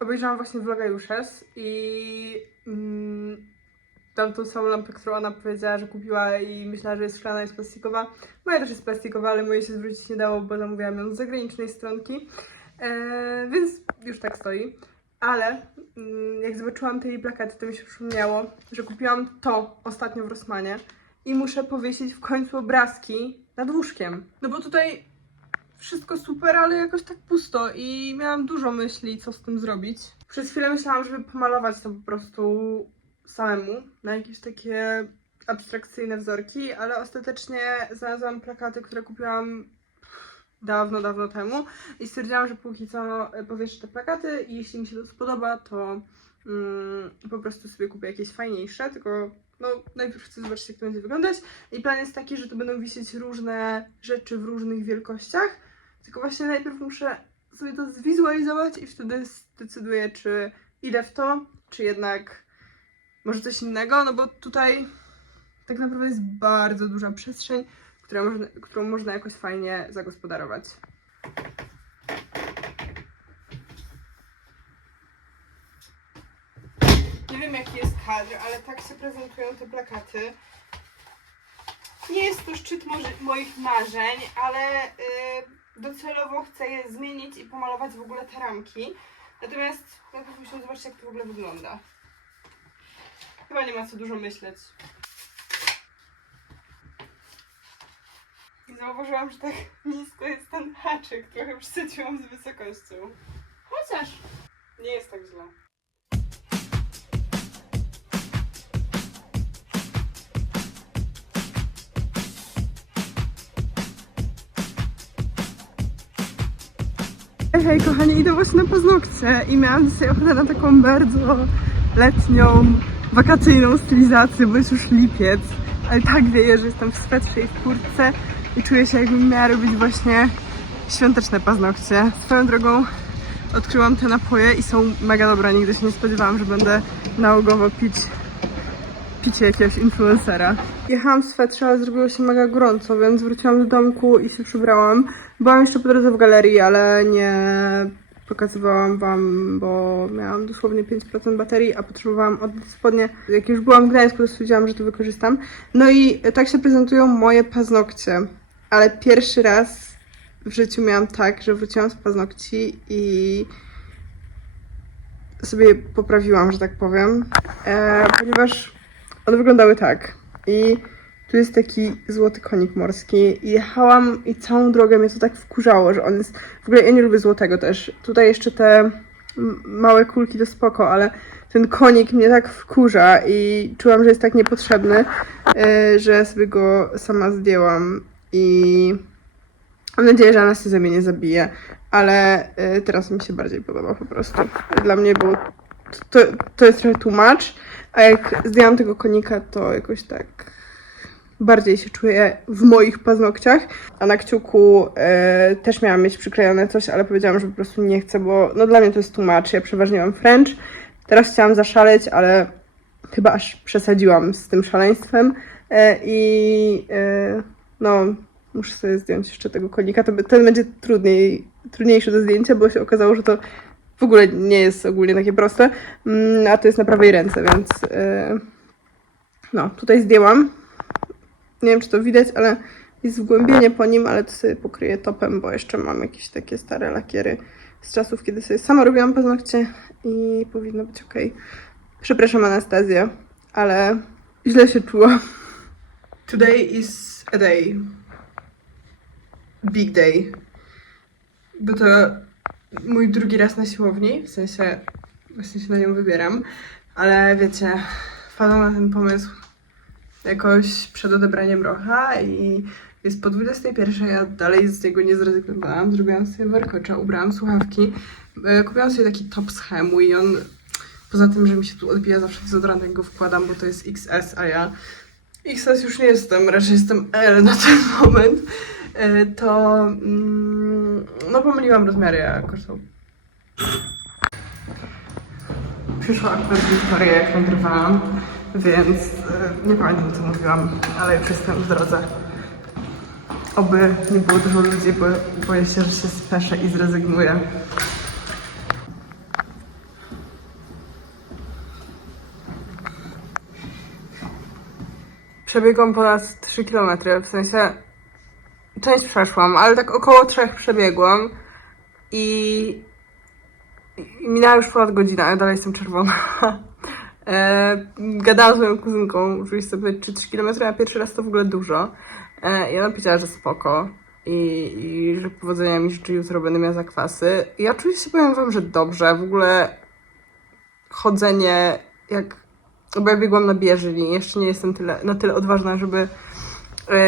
obejrzałam właśnie vloga Juszes i mm, tam tą samą lampę, którą ona powiedziała, że kupiła i myślała, że jest szklana, jest plastikowa. Moja też jest plastikowa, ale mojej się zwrócić nie dało, bo zamówiłam ją z zagranicznej stronki, e, więc już tak stoi. Ale mm, jak zobaczyłam te jej plakaty, to mi się przypomniało, że kupiłam to ostatnio w Rossmanie i muszę powiesić w końcu obrazki nad łóżkiem. No bo tutaj wszystko super, ale jakoś tak pusto i miałam dużo myśli, co z tym zrobić. Przez chwilę myślałam, żeby pomalować to po prostu samemu na jakieś takie abstrakcyjne wzorki, ale ostatecznie znalazłam plakaty, które kupiłam dawno, dawno temu i stwierdziłam, że póki co powieszę te plakaty i jeśli mi się to spodoba, to mm, po prostu sobie kupię jakieś fajniejsze, tylko no najpierw chcę zobaczyć jak to będzie wyglądać i plan jest taki, że to będą wisieć różne rzeczy w różnych wielkościach, tylko właśnie najpierw muszę sobie to zwizualizować i wtedy zdecyduję, czy idę w to, czy jednak może coś innego, no bo tutaj tak naprawdę jest bardzo duża przestrzeń, która można, którą można jakoś fajnie zagospodarować. Nie wiem jaki jest kadr, ale tak się prezentują te plakaty. Nie jest to szczyt moich marzeń, ale y, docelowo chcę je zmienić i pomalować w ogóle te ramki. Natomiast najpierw musimy zobaczyć jak to w ogóle wygląda. Chyba nie ma co dużo myśleć. I zauważyłam, że tak nisko jest ten haczyk. Trochę przesadziłam z wysokością. Chociaż nie jest tak źle. Hej, kochani, idę właśnie na paznokcie i miałam dzisiaj ochotę na taką bardzo letnią, wakacyjną stylizację, bo jest już lipiec, ale tak wieje, że jestem w swetrze i w kurtce i czuję się jakbym miała robić właśnie świąteczne paznokcie. Swoją drogą odkryłam te napoje i są mega dobre, nigdy się nie spodziewałam, że będę nałogowo pić picie jakiegoś influencera. Jechałam w swetrze, ale zrobiło się mega gorąco, więc wróciłam do domku i się przebrałam. Byłam jeszcze po drodze w galerii, ale nie pokazywałam wam, bo miałam dosłownie 5% baterii, a potrzebowałam oddać spodnie. Jak już byłam w Gdańsku, to stwierdziłam, że to wykorzystam. No i tak się prezentują moje paznokcie. Ale pierwszy raz w życiu miałam tak, że wróciłam z paznokci i sobie poprawiłam, że tak powiem, e, ponieważ one wyglądały tak. I tu jest taki złoty konik morski. I jechałam i całą drogę mnie to tak wkurzało, że on jest. W ogóle ja nie lubię złotego też. Tutaj jeszcze te małe kulki to spoko, ale ten konik mnie tak wkurza i czułam, że jest tak niepotrzebny, e, że sobie go sama zdjęłam. I mam nadzieję, że anestezja mnie nie zabije, ale e, teraz mi się bardziej podoba po prostu. Dla mnie było. To, to jest trochę tłumacz. A jak zdjęłam tego konika, to jakoś tak bardziej się czuję w moich paznokciach. A na kciuku e, też miałam mieć przyklejone coś, ale powiedziałam, że po prostu nie chcę, bo no dla mnie to jest tłumacz. Ja przeważnie mam French. Teraz chciałam zaszaleć, ale chyba aż przesadziłam z tym szaleństwem. E, I e, no, muszę sobie zdjąć jeszcze tego konika. To, ten będzie trudniej, trudniejszy do zdjęcia, bo się okazało, że to w ogóle nie jest ogólnie takie proste, Mm, a to jest na prawej ręce, więc yy, no, tutaj zdjęłam. Nie wiem, czy to widać, ale jest wgłębienie po nim, ale to sobie pokryję topem, bo jeszcze mam jakieś takie stare lakiery z czasów, kiedy sobie sama robiłam paznokcie i powinno być ok. Przepraszam Anastazję, ale źle się czułam. Today is a day. Big day. Bo to mój drugi raz na siłowni, w sensie właśnie się na nią wybieram, ale wiecie, wpadłam na ten pomysł jakoś przed odebraniem rocha i jest po 21, ja dalej z niego nie zrezygnowałam, zrobiłam sobie warkocza, ubrałam słuchawki, e, kupiłam sobie taki top z Hemu i on, poza tym, że mi się tu odbija zawsze dezodorant, jak go wkładam, bo to jest XS, a ja XS już nie jestem, raczej jestem L na ten moment, e, to mm, no pomyliłam rozmiary, ja kosztą. Przyszła akurat historia, jak nagrywałam, więc e, nie pamiętam co mówiłam, ale już jestem w drodze. Oby nie było dużo ludzi, bo boję się, że się speszę i zrezygnuję. Przebiegłam ponad 3 km, w sensie część przeszłam, ale tak około 3 przebiegłam i, i minęła już ponad godzina, ale dalej jestem czerwona. E, gadałam z moją kuzynką, żeby sobie czy 3 km na pierwszy raz to w ogóle dużo. E, I ona powiedziała, że spoko. I, I że powodzenia mi życzy jutro będę miała zakwasy. I oczywiście powiem wam, że dobrze. W ogóle chodzenie jak... Bo ja biegłam na bieżni. Jeszcze nie jestem tyle, na tyle odważna, żeby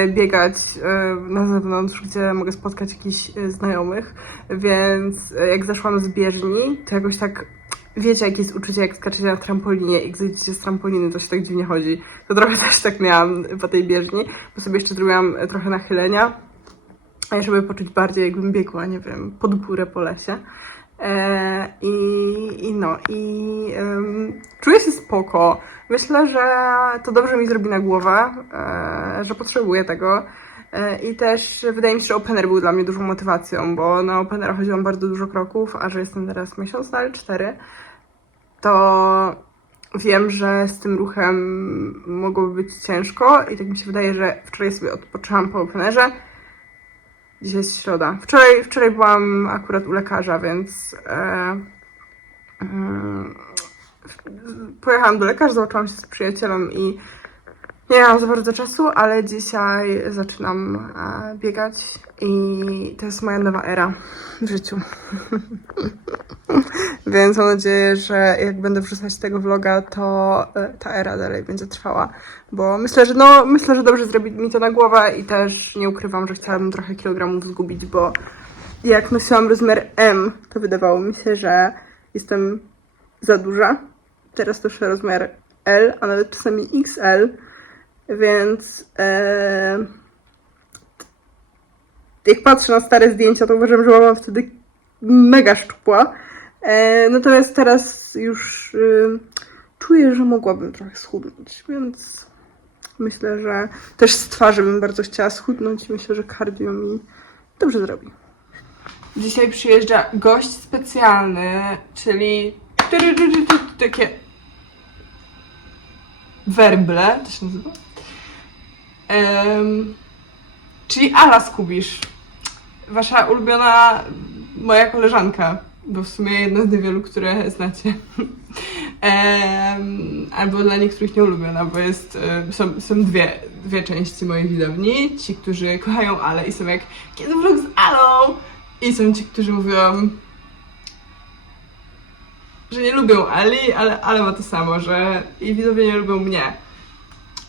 biegać e, na zewnątrz, gdzie mogę spotkać jakichś e, znajomych. Więc e, jak zeszłam z bieżni, to jakoś tak wiecie, jakie jest uczucie, jak skaczecie na trampolinie i gdy z trampoliny, to się tak dziwnie chodzi. To trochę też tak miałam po tej bieżni, bo sobie jeszcze zrobiłam e, trochę nachylenia, żeby poczuć bardziej, jakbym biegła, nie wiem, pod górę po lesie. E, i, I no, i em, czuję się spoko. Myślę, że to dobrze mi zrobi na głowę, e, że potrzebuję tego. E, I też wydaje mi się, że opener był dla mnie dużą motywacją, bo na openera chodziłam bardzo dużo kroków, a że jestem teraz miesiąc, no ale cztery, to wiem, że z tym ruchem mogłoby być ciężko i tak mi się wydaje, że wczoraj sobie odpoczęłam po openerze. Dzisiaj jest środa. Wczoraj, wczoraj byłam akurat u lekarza, więc e, mm, pojechałam do lekarza, zobaczyłam się z przyjacielem i nie miałam za bardzo czasu, ale dzisiaj zaczynam e, biegać i to jest moja nowa era w życiu. Więc mam nadzieję, że jak będę wrzucać tego vloga, to e, ta era dalej będzie trwała. Bo myślę, że no, myślę, że dobrze zrobi mi to na głowę i też nie ukrywam, że chciałabym trochę kilogramów zgubić, bo jak nosiłam rozmiar M, to wydawało mi się, że jestem za duża. Teraz noszę rozmiar L, a nawet czasami XL, więc e, jak patrzę na stare zdjęcia, to uważam, że byłam wtedy mega szczupła. E, natomiast teraz już y, czuję, że mogłabym trochę schudnąć, więc myślę, że też z twarzy bym bardzo chciała schudnąć i myślę, że cardio mi dobrze zrobi. Dzisiaj przyjeżdża gość specjalny, czyli takie werble, to się nazywa? Em, czyli Ala Skubisz. Wasza ulubiona moja koleżanka, bo w sumie jedna z niewielu, które znacie. Em, albo dla niektórych nieulubiona, bo jest, e, są, są dwie, dwie części mojej widowni. Ci, którzy kochają Ale i są jak kiedy vlog z Alą? I są ci, którzy mówią, że nie lubią Ali, ale, ale ma to samo, że i widzowie nie lubią mnie.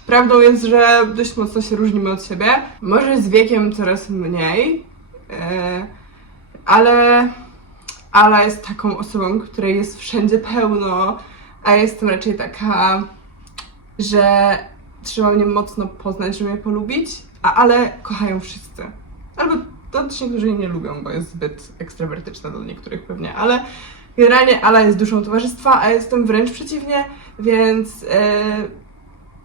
Prawdą jest, że dość mocno się różnimy od siebie. Może z wiekiem coraz mniej, e, ale Ala jest taką osobą, której jest wszędzie pełno, a jestem raczej taka, że trzeba mnie mocno poznać, żeby mnie polubić, a Ale kochają wszyscy. Albo to też niektórzy jej nie lubią, bo jest zbyt ekstrawertyczna do niektórych pewnie, ale generalnie Ala jest duszą towarzystwa, a jestem wręcz przeciwnie, więc e,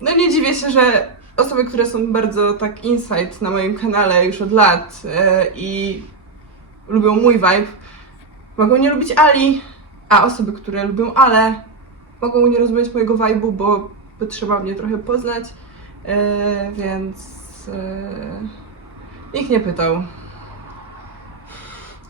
no nie dziwię się, że osoby, które są bardzo tak insight na moim kanale już od lat e, i lubią mój vibe, mogą nie lubić Ali, a osoby, które lubią Ale, mogą nie rozumieć mojego vibe'u, bo, trzeba mnie trochę poznać, e, więc nikt nie pytał.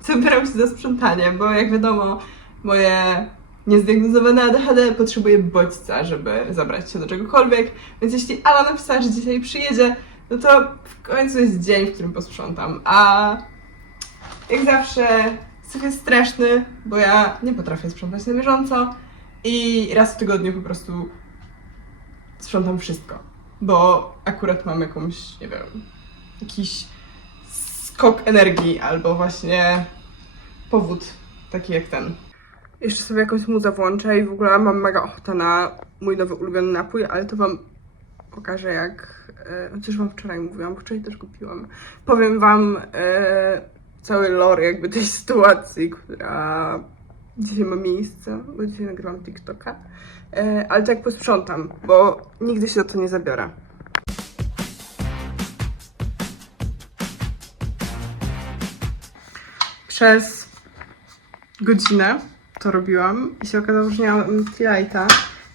Zabieram się za sprzątanie, bo jak wiadomo, moje niezdiagnozowane ADHD potrzebuje bodźca, żeby zabrać się do czegokolwiek. Więc jeśli Ala napisała, że dzisiaj przyjedzie, no to w końcu jest dzień, w którym posprzątam. A jak zawsze syf jest straszny, bo ja nie potrafię sprzątać na bieżąco i raz w tygodniu po prostu sprzątam wszystko. Bo akurat mam jakąś, nie wiem, jakiś skok energii albo właśnie powód taki jak ten. Jeszcze sobie jakąś muzę włączę i w ogóle mam mega ochotę na mój nowy ulubiony napój, ale to wam pokażę jak... E, chociaż wam wczoraj mówiłam, wczoraj też kupiłam. Powiem wam e, cały lore jakby tej sytuacji, która dzisiaj ma miejsce, bo dzisiaj nagrywam TikToka. E, ale tak posprzątam, bo nigdy się za to nie zabiorę. Przez godzinę to robiłam i się okazało, że tea lighta,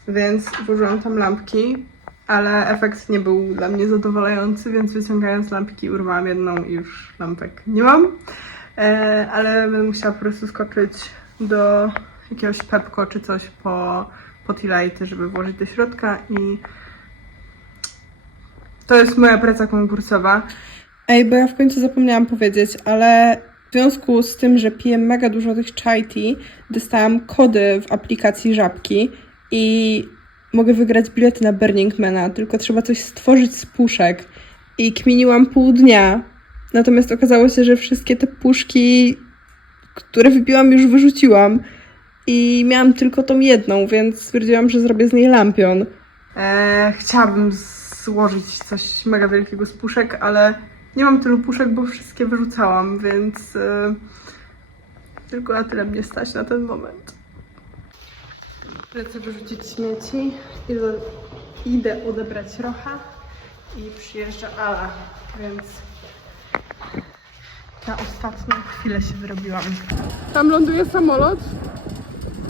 więc włożyłam tam lampki ale efekt nie był dla mnie zadowalający, więc wyciągając lampki urwałam jedną i już lampek nie mam. E, ale będę musiała po prostu skoczyć do jakiegoś Pepko czy coś po, po tea lighty, żeby włożyć do środka i to jest moja praca konkursowa. Ej, bo ja w końcu zapomniałam powiedzieć, ale w związku z tym, że piję mega dużo tych chai tea, dostałam kody w aplikacji Żabki i mogę wygrać bilety na Burning Mana, tylko trzeba coś stworzyć z puszek. I kminiłam pół dnia, natomiast okazało się, że wszystkie te puszki, które wypiłam, już wyrzuciłam. I miałam tylko tą jedną, więc stwierdziłam, że zrobię z niej lampion. E, chciałabym złożyć coś mega wielkiego z puszek, ale nie mam tylu puszek, bo wszystkie wyrzucałam, więc e, tylko na tyle mnie stać na ten moment. Lecę wyrzucić śmieci, idę, idę odebrać rocha i przyjeżdża Ala, więc na ostatnią chwilę się wyrobiłam. Tam ląduje samolot,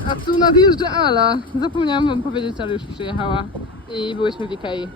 a tu nadjeżdża Ala. Zapomniałam wam powiedzieć, ale już przyjechała. I byłyśmy w Ikei.